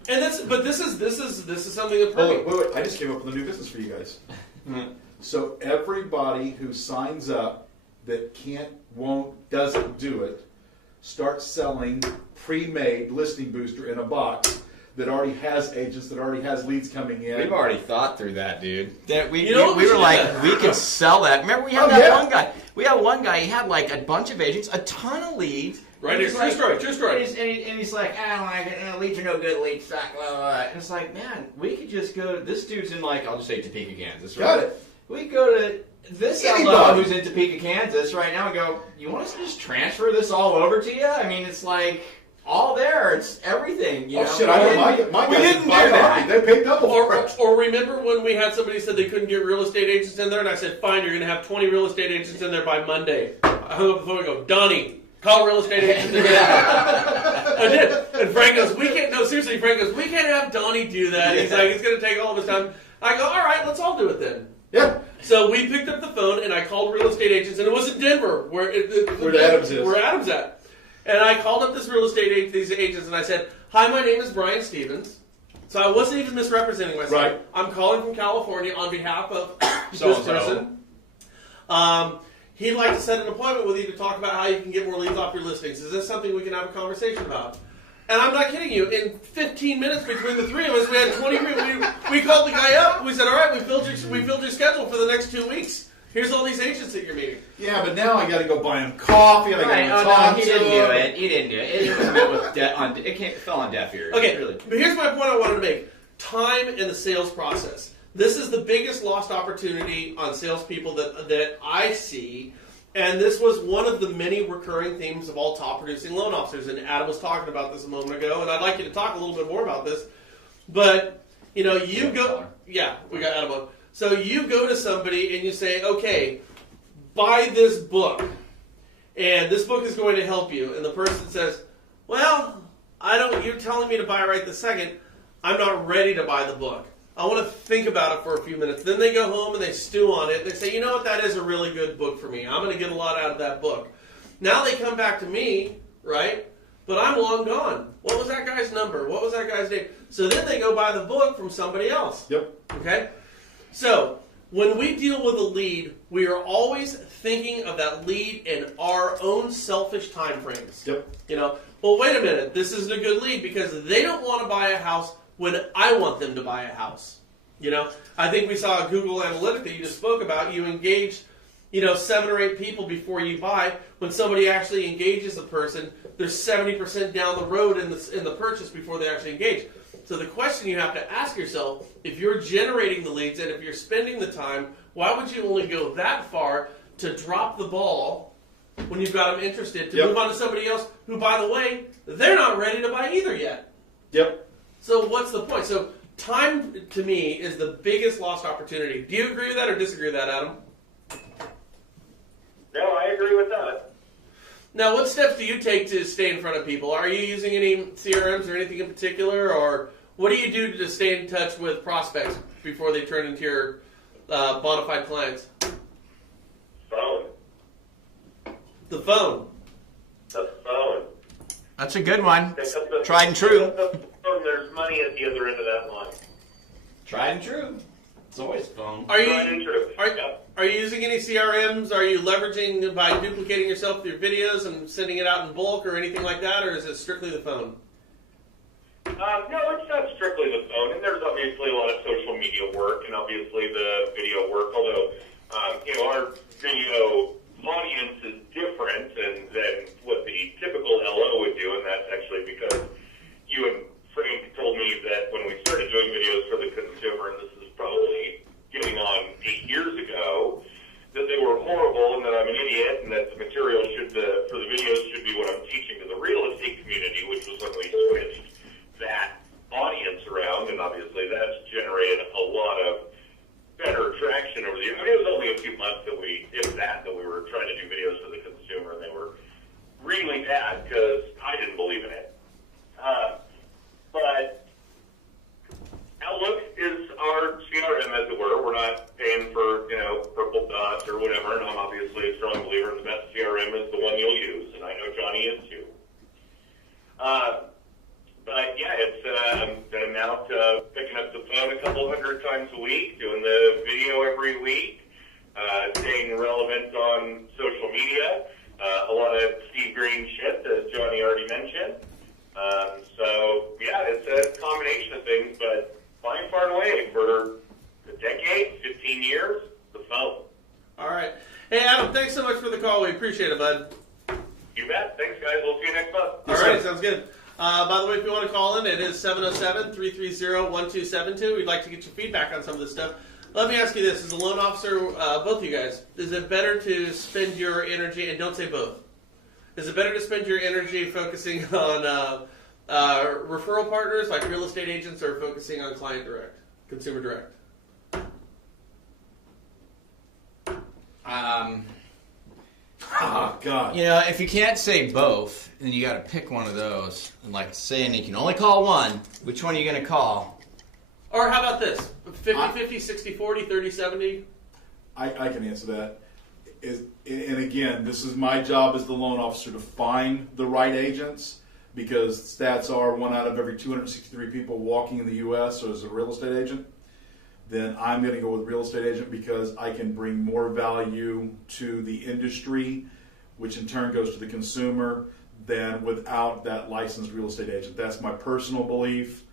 And this is something that wait. I just came up with a new business for you guys. So everybody who signs up that doesn't do it, start selling pre-made Listing Booster in a box that already has agents, that already has leads coming in. We've already thought through that, dude. That we were like, we could sell that. Remember, we had one guy. We had one guy. He had like a bunch of agents, a ton of leads. Right, it's true story. And he's like, I don't like it. Leads are no good. Leads suck. Blah, blah, blah. And it's like, man, we could just go. This dude's in like, I'll just say Topeka, Kansas. Right? Got it. We could go to this fellow who's in Topeka, Kansas right now and go, you want us to just transfer this all over to you? I mean, it's like all there. It's everything. You know? Shit, I know my guys didn't do that. They paid double for it. Or remember when we had somebody said they couldn't get real estate agents in there, and I said, fine, you're going to have 20 real estate agents in there by Monday. I hung up the phone and go, Donnie, call real estate agents again. I did. And Frank goes, Frank goes, we can't have Donnie do that. He's like, it's going to take all of his time. I go, all right, let's all do it then. Yeah. So we picked up the phone, and I called real estate agents, and it was in Denver, where Adams is. Where Adams at. And I called up this real estate these agents, and I said, hi, my name is Brian Stevens. So I wasn't even misrepresenting myself. Right. I'm calling from California on behalf of this person. He'd like to set an appointment with you to talk about how you can get more leads off your listings. Is this something we can have a conversation about? And I'm not kidding you. In 15 minutes between the three of us, we had 20. We called the guy up. We said, "All right, we filled your schedule for the next 2 weeks. Here's all these agents that you're meeting." Yeah, but now I got to go buy him coffee. And I got to talk to him. He didn't do it. It was met with it fell on deaf ears. Okay, really. But here's my point I wanted to make: time in the sales process. This is the biggest lost opportunity on salespeople that I see. And this was one of the many recurring themes of all top-producing loan officers. And Adam was talking about this a moment ago, and I'd like you to talk a little bit more about this. But, you know, you go... Yeah, we got Adam on. So you go to somebody and you say, okay, buy this book. And this book is going to help you. And the person says, well, you're telling me to buy it right this second. I'm not ready to buy the book. I want to think about it for a few minutes. Then they go home and they stew on it. They say, you know what, that is a really good book for me. I'm going to get a lot out of that book. Now they come back to me, right? But I'm long gone. What was that guy's number? What was that guy's name? So then they go buy the book from somebody else. Yep. Okay? So when we deal with a lead, we are always thinking of that lead in our own selfish time frames. Yep. You know, well, wait a minute. This isn't a good lead because they don't want to buy a house when I want them to buy a house. You know, I think we saw a Google analytic that you just spoke about. You engage, 7 or 8 people before you buy. When somebody actually engages the person, they're 70% down the road in the purchase before they actually engage. So the question you have to ask yourself, if you're generating the leads and if you're spending the time, why would you only go that far to drop the ball when you've got them interested to move on to somebody else who, by the way, they're not ready to buy either yet? Yep. So what's the point? So time, to me, is the biggest lost opportunity. Do you agree with that or disagree with that, Adam? No, I agree with that. Now, what steps do you take to stay in front of people? Are you using any CRMs or anything in particular? Or what do you do to stay in touch with prospects before they turn into your bona fide clients? Phone. The phone. The phone. That's a good one. Pick up the- Tried and true. pick up the phone, there's money at the other end of that line. Tried and true. It's always phone. Are Tried and true. you Are you using any CRMs? Are you leveraging by duplicating yourself through videos and sending it out in bulk or anything like that, or is it strictly the phone? No, it's not strictly the phone, and there's obviously a lot of social media work and obviously the video work, although, our video audience is different than what the typical LO would do, and that's actually because you and Frank told me that when we started doing videos for the consumer, and this is probably getting on 8 years ago, that they were horrible and that I'm an idiot and that the material for the videos should be what I'm teaching to the real estate community, which was when we switched that audience around, and obviously that's generated a lot of better traction over the years. I mean, it was only a few months that we were trying to do videos for the consumer, and they were really bad because I didn't believe in it. But Outlook is our CRM, as it were. We're not paying for, purple dots or whatever, and I'm obviously a strong believer in the best CRM is the one you'll use, and I know Johnny is too. But yeah, it's been out picking up the phone a couple hundred times a week, doing the video every week, staying relevant on social media, a lot of Steve Green shit, as Johnny already mentioned. So yeah, it's a combination of things, but by far and away for a decade, 15 years, the phone. All right. Hey, Adam, thanks so much for the call. We appreciate it, bud. You bet. Thanks, guys. We'll see you next month. All right, sounds good. By the way, if you want to call in, it is 707-330-1272. We'd like to get your feedback on some of this stuff. Let me ask you this. As a loan officer, both of you guys, is it better to spend your energy, and don't say both, is it better to spend your energy focusing on referral partners like real estate agents or focusing on client direct, consumer direct? Oh, God. If you can't say both, then you got to pick one of those. And like saying you can only call one, which one are you going to call? Or how about this? 50-50, 60-40, 30-70? I can answer that. And again, this is my job as the loan officer to find the right agents, because stats are 1 out of every 263 people walking in the U.S. or as a real estate agent. Then I'm going to go with real estate agent because I can bring more value to the industry, which in turn goes to the consumer, than without that licensed real estate agent. That's my personal belief,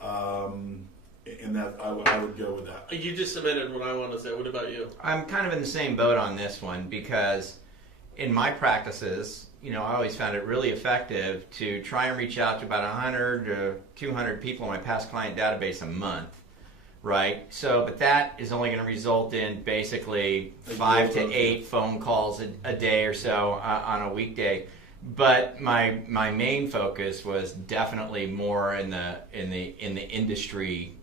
and that I would go with that. You just submitted what I want to say. What about you? I'm kind of in the same boat on this one because in my practices, I always found it really effective to try and reach out to about 100 to 200 people in my past client database a month. Right. So, but that is only going to result in basically 5 to 8 phone calls a day or so on a weekday. But my main focus was definitely more in the industry,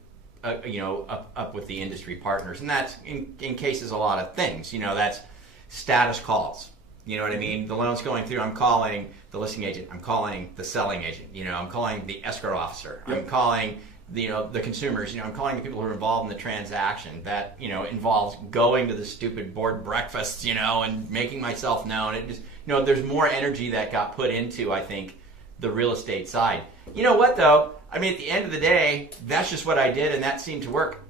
up with the industry partners, and that's in cases a lot of things. That's status calls. You know what I mean? The loan's going through. I'm calling the listing agent. I'm calling the selling agent. I'm calling the escrow officer. Yep. I'm calling the consumers. I'm calling the people who are involved in the transaction. That involves going to the stupid board breakfasts, and making myself known. It just there's more energy that got put into, I think, the real estate side. You know what though? I mean, at the end of the day, that's just what I did, and that seemed to work.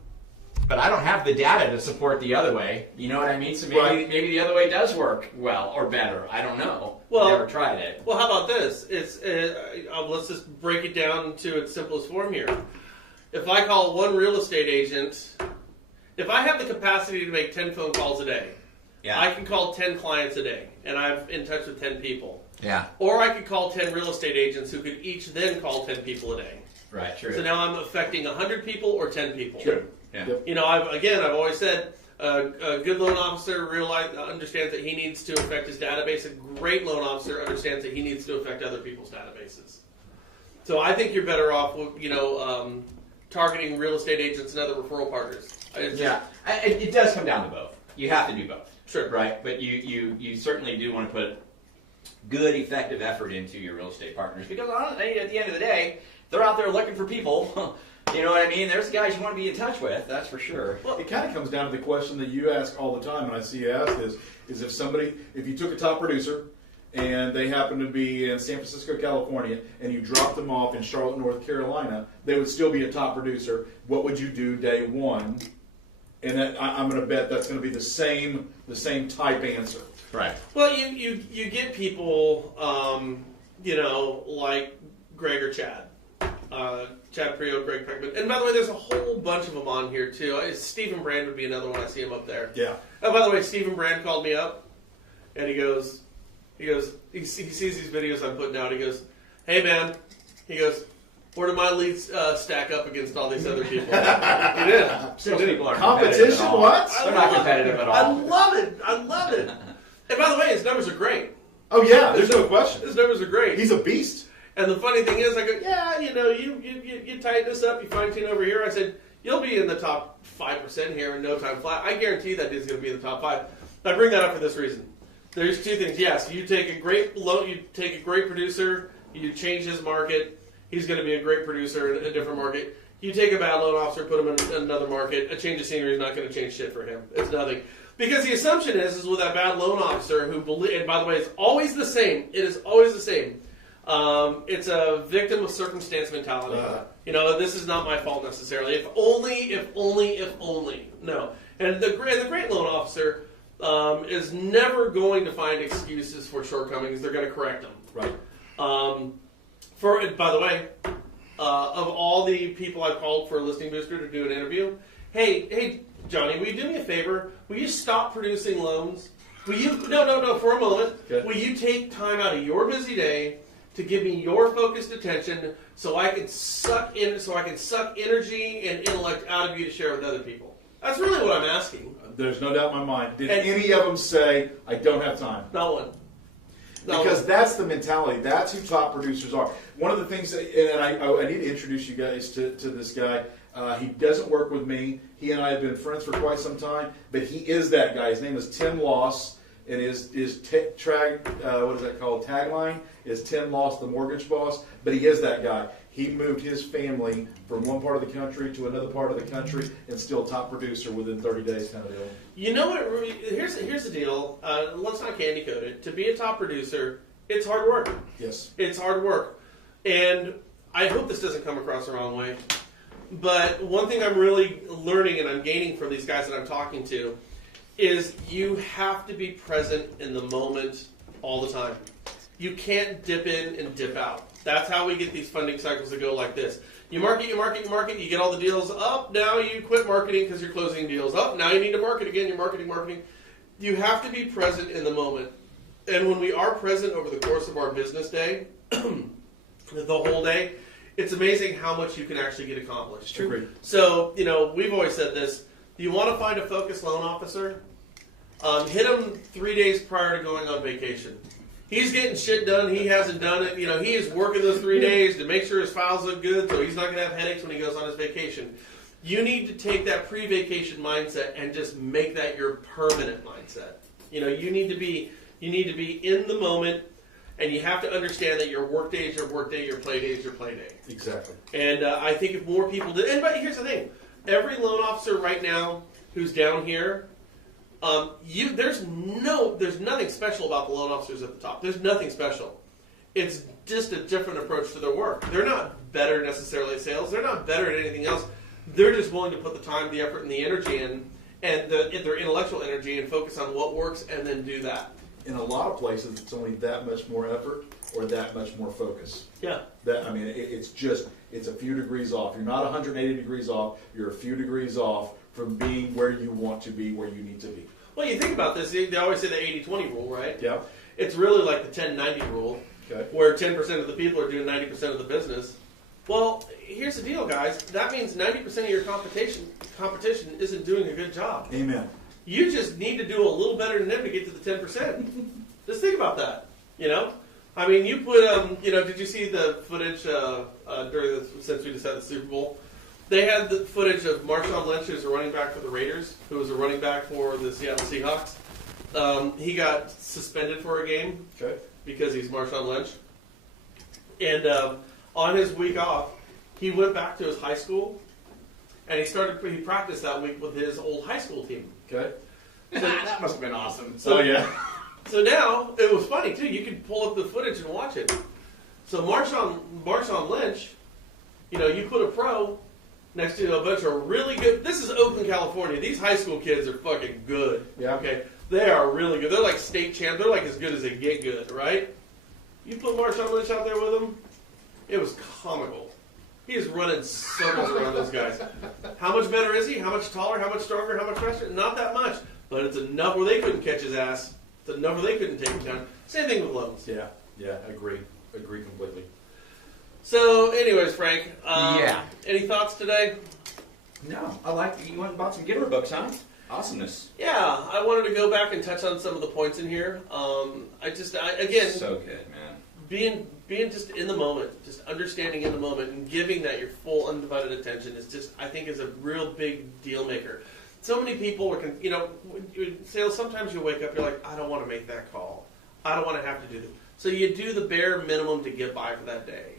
But I don't have the data to support the other way. You know what I mean? So maybe the other way does work well or better. I don't know. Well, never tried it. Well, how about this? Let's just break it down to its simplest form here. If I call one real estate agent, if I have the capacity to make 10 phone calls a day, I can call 10 clients a day, and I'm in touch with 10 people. Yeah. Or I could call 10 real estate agents who could each then call 10 people a day. Right, true. So now I'm affecting 100 people or 10 people. True. Yeah. I've always said a good loan officer understands that he needs to affect his database. A great loan officer understands that he needs to affect other people's databases. So I think you're better off, targeting real estate agents and other referral partners. It does come down to both. You have to do both. Sure. Right, but you certainly do want to put good, effective effort into your real estate partners because at the end of the day, they're out there looking for people. You know what I mean? There's guys you want to be in touch with, that's for sure. Well, it kind of comes down to the question that you ask all the time, and I see you ask is if you took a top producer and they happen to be in San Francisco, California, and you dropped them off in Charlotte, North Carolina, they would still be a top producer. What would you do day one? And I'm going to bet that's going to be the same type answer. Right. Well, you get people, like Greg or Chad. Chad Prio, Greg Beckman. And by the way, there's a whole bunch of them on here, too. Stephen Brand would be another one. I see him up there. Yeah. Oh, by the way, Stephen Brand called me up, and he sees these videos I'm putting out. He goes, hey, man. He goes, where do my leads stack up against all these other people? He did. Salespeople are Competition? What? They're not competitive at all. I love it. And by the way, his numbers are great. Oh, yeah. There's no question. His numbers are great. He's a beast. And the funny thing is, I go, yeah, you tighten this up, you fine-tune over here. I said, you'll be in the top 5% here in no time flat. I guarantee that dude's going to be in the top 5. I bring that up for this reason. There's two things. Yes, you take a great producer, you change his market, he's going to be a great producer in a different market. You take a bad loan officer, put him in another market, a change of scenery is not going to change shit for him. It's nothing. Because the assumption is with that bad loan officer and by the way, it's always the same. It is always the same. It's a victim of circumstance mentality. This is not my fault necessarily. If only. No. And the great loan officer is never going to find excuses for shortcomings. They're going to correct them. Right. By the way, of all the people I've called for a listing booster to do an interview, hey, Johnny, will you do me a favor? Will you stop producing loans? Will you? No, for a moment. Okay. Will you take time out of your busy day to give me your focused attention so I can suck energy and intellect out of you to share with other people? That's really what I'm asking. There's no doubt in my mind. Did any of them say, I don't have time? Not one. Because that's the mentality. That's who top producers are. One of the things, and I need to introduce you guys to this guy. He doesn't work with me. He and I have been friends for quite some time, but he is that guy. His name is Tim Loss, and his what is that called? Tagline is Tim Loss, the mortgage boss. But he is that guy. He moved his family from one part of the country to another part of the country, and still top producer within 30 days, kind of deal. You know what? Here's the deal. Let's not candy coat it. To be a top producer, it's hard work. Yes, it's hard work, and I hope this doesn't come across the wrong way. But one thing I'm really learning and I'm gaining from these guys that I'm talking to is you have to be present in the moment all the time. You can't dip in and dip out. That's how we get these funding cycles that go like this. You market, you get all the deals up. Now you quit marketing because you're closing deals up. Now you need to market again. You're marketing. You have to be present in the moment. And when we are present over the course of our business day, the whole day, it's amazing how much you can actually get accomplished. True. So, we've always said this. You want to find a focused loan officer? Hit him 3 days prior to going on vacation. He's getting shit done. He hasn't done it. He is working those 3 days to make sure his files look good so he's not going to have headaches when he goes on his vacation. You need to take that pre-vacation mindset and just make that your permanent mindset. You need to be in the moment, and you have to understand that your work day is your work day, your play day is your play day. Exactly. And I think if more people did, but here's the thing. Every loan officer right now who's down here, there's nothing special about the loan officers at the top. There's nothing special. It's just a different approach to their work. They're not better necessarily at sales. They're not better at anything else. They're just willing to put the time, the effort, and the energy in, and their intellectual energy, and focus on what works, and then do that. In a lot of places, it's only that much more effort or that much more focus. Yeah. It's a few degrees off. You're not 180 degrees off. You're a few degrees off from being where you want to be, where you need to be. Well, you think about this. They always say the 80-20 rule, right? Yeah. It's really like the 10-90 rule, okay, where 10% of the people are doing 90% of the business. Well, here's the deal, guys. That means 90% of your competition isn't doing a good job. Amen. You just need to do a little better than them to get to the 10%. Just think about that. I mean, you put did you see the footage since we just had the Super Bowl? They had the footage of Marshawn Lynch, who's a running back for the Raiders, who was a running back for the Seattle Seahawks. He got suspended for a game, okay, because he's Marshawn Lynch. And on his week off, he went back to his high school, and he practiced that week with his old high school team. Okay. So, that must have been awesome. So yeah. So now, it was funny too, you could pull up the footage and watch it. So Marshawn Lynch, you put a pro next to a bunch of really good. This is Oakland, California. These high school kids are fucking good. Yeah. Okay. They are really good. They're like state champ. They're like as good as they get good, right? You put Marshawn Lynch out there with them, it was comical. He is running circles around those guys. How much better is he? How much taller? How much stronger? How much faster? Not that much. But it's enough where they couldn't catch his ass. It's enough where they couldn't take him down. Same thing with loans. Yeah, agree completely. So, anyways, Frank, Yeah. any thoughts today? No, I like you went and bought some giver books, huh? Awesomeness. Yeah, I wanted to go back and touch on some of the points in here. Again, So good, man. being just in the moment, just understanding in the moment, and giving that your full undivided attention is just, I think, is a real big deal maker. So many people are, sales. Sometimes you wake up, you're like, I don't want to make that call. I don't want to have to do this. So you do the bare minimum to get by for that day.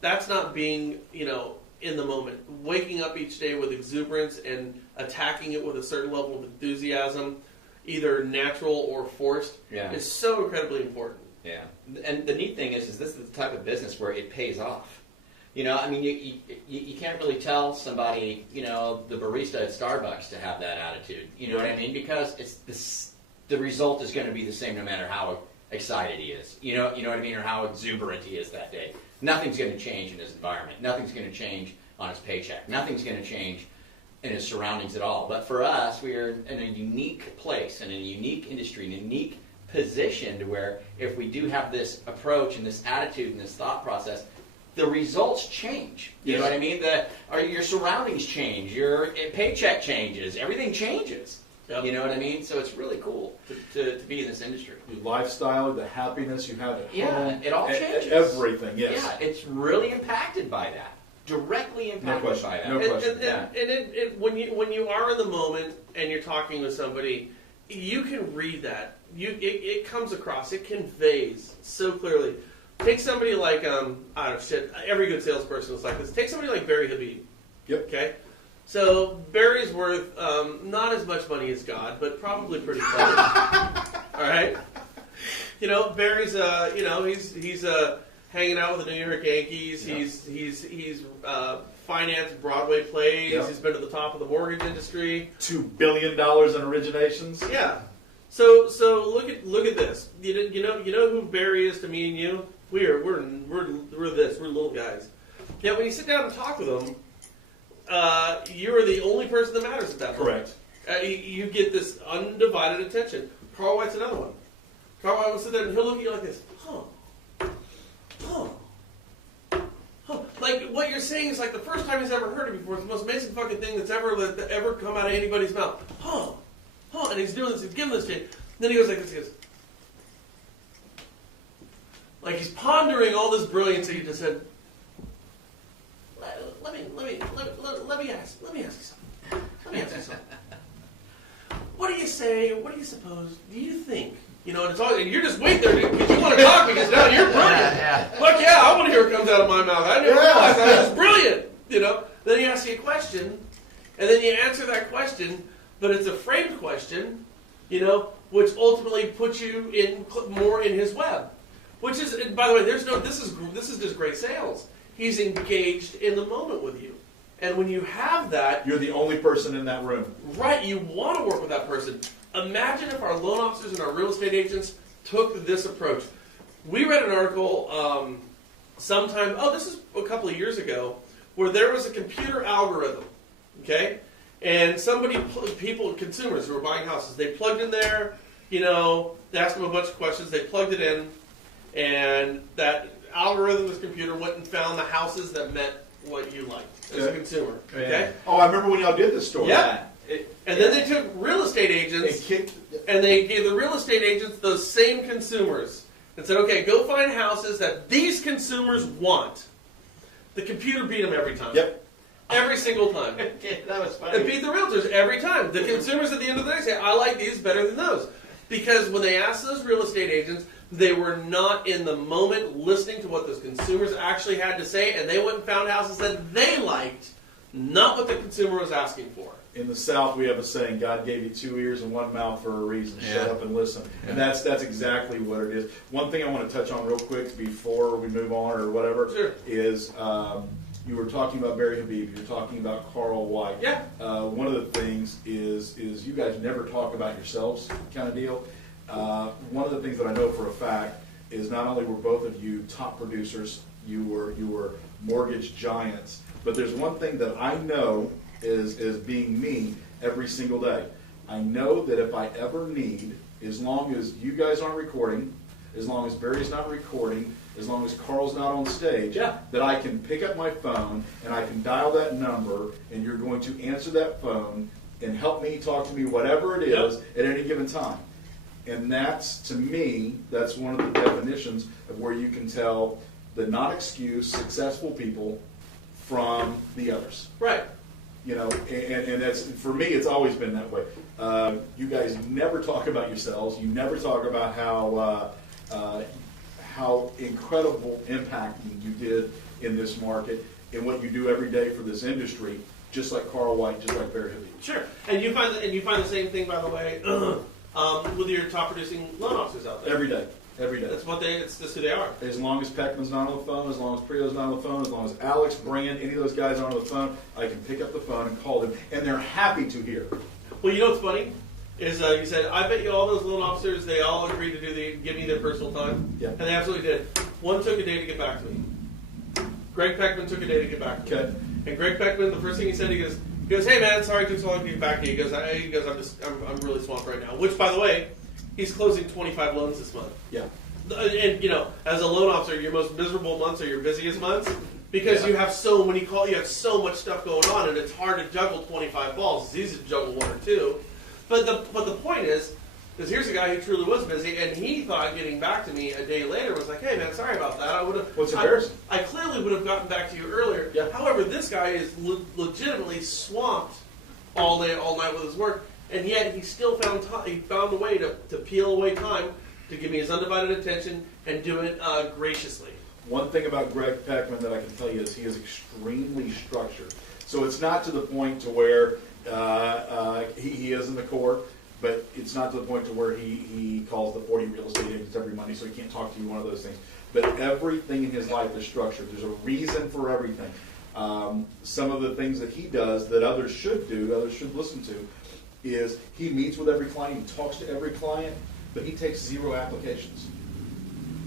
That's not being, in the moment. Waking up each day with exuberance and attacking it with a certain level of enthusiasm, either natural or forced, is so incredibly important. Yeah, and the neat thing is this is the type of business where it pays off. You can't really tell somebody, the barista at Starbucks to have that attitude. You know what I mean? Because the result is going to be the same no matter how excited he is. You know what I mean, or how exuberant he is that day. Nothing's going to change in his environment. Nothing's going to change on his paycheck. Nothing's going to change in his surroundings at all. But for us, we are in a unique place, in a unique industry, in a unique position to where if we do have this approach and this attitude and this thought process, the results change. You know what I mean? Your surroundings change. Your paycheck changes. Everything changes. Yep. You know what I mean? So it's really cool to be in this industry. Your lifestyle, the happiness you have at home. it all changes. Everything, yes. Yeah, it's really impacted by that. Directly impacted by that. No question. And when you are in the moment and you're talking with somebody, you can read that. It comes across. It conveys so clearly. Take somebody like every good salesperson is like this. Take somebody like Barry Habib. Yep. Okay. So Barry's worth not as much money as God, but probably pretty close. All right. Barry's he's hanging out with the New York Yankees. Yeah. He's financed Broadway plays. Yeah. He's been to the top of the mortgage industry. $2 billion in originations. Yeah. So look at this. You know who Barry is to me and you? We're this. We're little guys. Yet when you sit down and talk with him, you are the only person that matters at that point. Correct. You get this undivided attention. Carl White's another one. Carl White will sit there and he'll look at you like this. Huh. Like what you're saying is like the first time he's ever heard it before. It's the most amazing fucking thing that's ever come out of anybody's mouth. And he's doing this. He's giving this to you. Then he goes like this. He goes, like he's pondering all this brilliance that he just said. Let me ask you something. What do you say? What do you suppose? Do you think? And it's all, and you're just waiting there because you want to talk because now you're brilliant. Fuck yeah, I want to hear what comes out of my mouth. I never realized I was brilliant. Then he asks you a question, and then you answer that question, but it's a framed question, which ultimately puts you more in his web. Which is, by the way, this is just great sales. He's engaged in the moment with you. And when you have that... You're the only person in that room. Right, you want to work with that person. Imagine if our loan officers and our real estate agents took this approach. We read an article this is a couple of years ago, where there was a computer algorithm, okay? And consumers who were buying houses, they plugged in there, they asked them a bunch of questions, they plugged it in, and that algorithm, this computer, went and found the houses that met what you liked as a consumer. Okay? Oh, I remember when y'all did this story. Yeah. And then they took real estate agents and they gave the real estate agents those same consumers and said, okay, go find houses that these consumers want. The computer beat them every time. Yep. Every single time. That was funny. It beat the realtors every time. The consumers at the end of the day say, I like these better than those. Because when they asked those real estate agents, they were not in the moment listening to what those consumers actually had to say, and they went and found houses that they liked, not what the consumer was asking for. In the South, we have a saying, God gave you 2 ears and 1 mouth for a reason. Shut up and listen. Yeah. And that's exactly what it is. One thing I want to touch on real quick before we move on or whatever is You were talking about Barry Habib. You're talking about Carl White. Yeah. One of the things is you guys never talk about yourselves, kind of deal. One of the things that I know for a fact is not only were both of you top producers, you were mortgage giants, but there's one thing that I know is being me every single day. I know that if I ever need, as long as you guys aren't recording, as long as Barry's not recording, as long as Carl's not on stage, that I can pick up my phone and I can dial that number and you're going to answer that phone and help me, talk to me, whatever it is at any given time. And that's, to me, that's one of the definitions of where you can tell the not-excused, successful people from the others. Right. You know, and that's, for me, it's always been that way. You guys never talk about yourselves. You never talk about how incredible impacting you did in this market and what you do every day for this industry, just like Carl White, just like Barry Habib. Sure. And you find the same thing, by the way, with your top producing loan officers out there. Every day. Every day. It's just who they are. As long as Beckman's not on the phone, as long as Prio's not on the phone, as long as Alex, Brand, any of those guys aren't on the phone, I can pick up the phone and call them, and they're happy to hear. Well, you know what's funny? Is you said, I bet you all those loan officers, they all agreed to give me their personal time. Yeah. And they absolutely did. One took a day to get back to me. Greg Beckman took a day to get back to me. Okay. And Greg Beckman, the first thing he said, he goes, hey man, sorry it took so long to get back to you. He goes, I'm really swamped right now. Which, by the way, he's closing 25 loans this month. Yeah. And you know, as a loan officer, your most miserable months are your busiest months because you have so much stuff going on, and it's hard to juggle 25 balls. It's easy to juggle one or two. But the point is here's a guy who truly was busy, and he thought getting back to me a day later was like, hey man, sorry about that. What's embarrassing? I clearly would have gotten back to you earlier. Yeah. However, this guy is legitimately swamped all day, all night with his work, and yet he still found time. He found a way to peel away time to give me his undivided attention and do it graciously. One thing about Greg Beckman that I can tell you is he is extremely structured. So it's not to the point to where he is in the core, but it's not to the point to where he calls the 40 real estate agents every Monday, so he can't talk to you, one of those things. But everything in his life is structured. There's a reason for everything. Some of the things that he does that others should do, others should listen to, is he meets with every client, he talks to every client, but he takes 0 applications.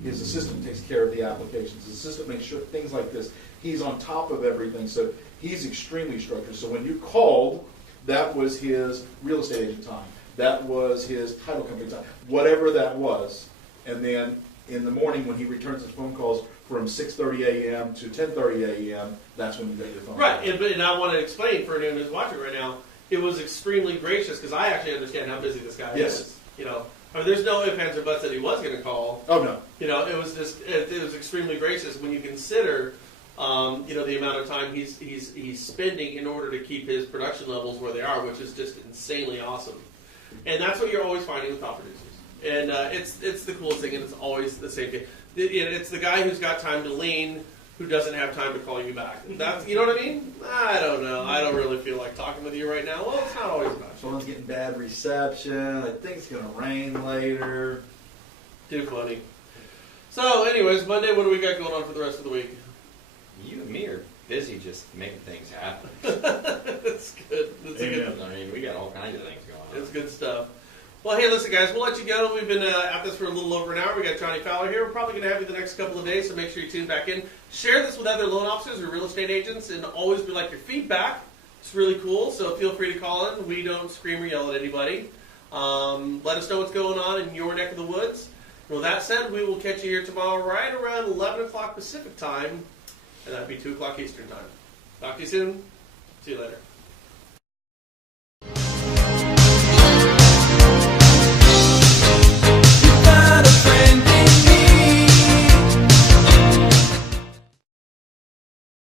His assistant takes care of the applications. His assistant makes sure things like this. He's on top of everything, so he's extremely structured. So when you called, that was his real estate agent time. That was his title company time. Whatever that was. And then in the morning when he returns his phone calls from 6:30 a.m. to 10:30 a.m., that's when you get your phone. Right, and I want to explain for anyone who's watching right now, it was extremely gracious because I actually understand how busy this guy is. You know, I mean, there's no ifs, ands, or buts that he was going to call. Oh, no. You know, it was extremely gracious when you consider, you know, the amount of time he's spending in order to keep his production levels where they are, which is just insanely awesome. And that's what you're always finding with top producers. And it's the coolest thing, and it's always the same thing. It's the guy who's got time to lean, who doesn't have time to call you back. That's, you know what I mean? I don't know. I don't really feel like talking with you right now. Well, it's not always about you. Someone's getting bad reception. I think it's going to rain later. Too funny. So, anyways, Monday, what do we got going on for the rest of the week? You and me are busy just making things happen. That's good. That's Amen. I mean, we got all kinds of things going on. It's good stuff. Well, hey, listen, guys, we'll let you go. We've been at this for a little over an hour. We got Johnny Fowler here. We're probably going to have you the next couple of days, so make sure you tune back in. Share this with other loan officers or real estate agents, and always be like your feedback. It's really cool, so feel free to call in. We don't scream or yell at anybody. Let us know what's going on in your neck of the woods. And with that said, we will catch you here tomorrow right around 11 o'clock Pacific time, and that'd be 2 o'clock Eastern time. Talk to you soon. See you later.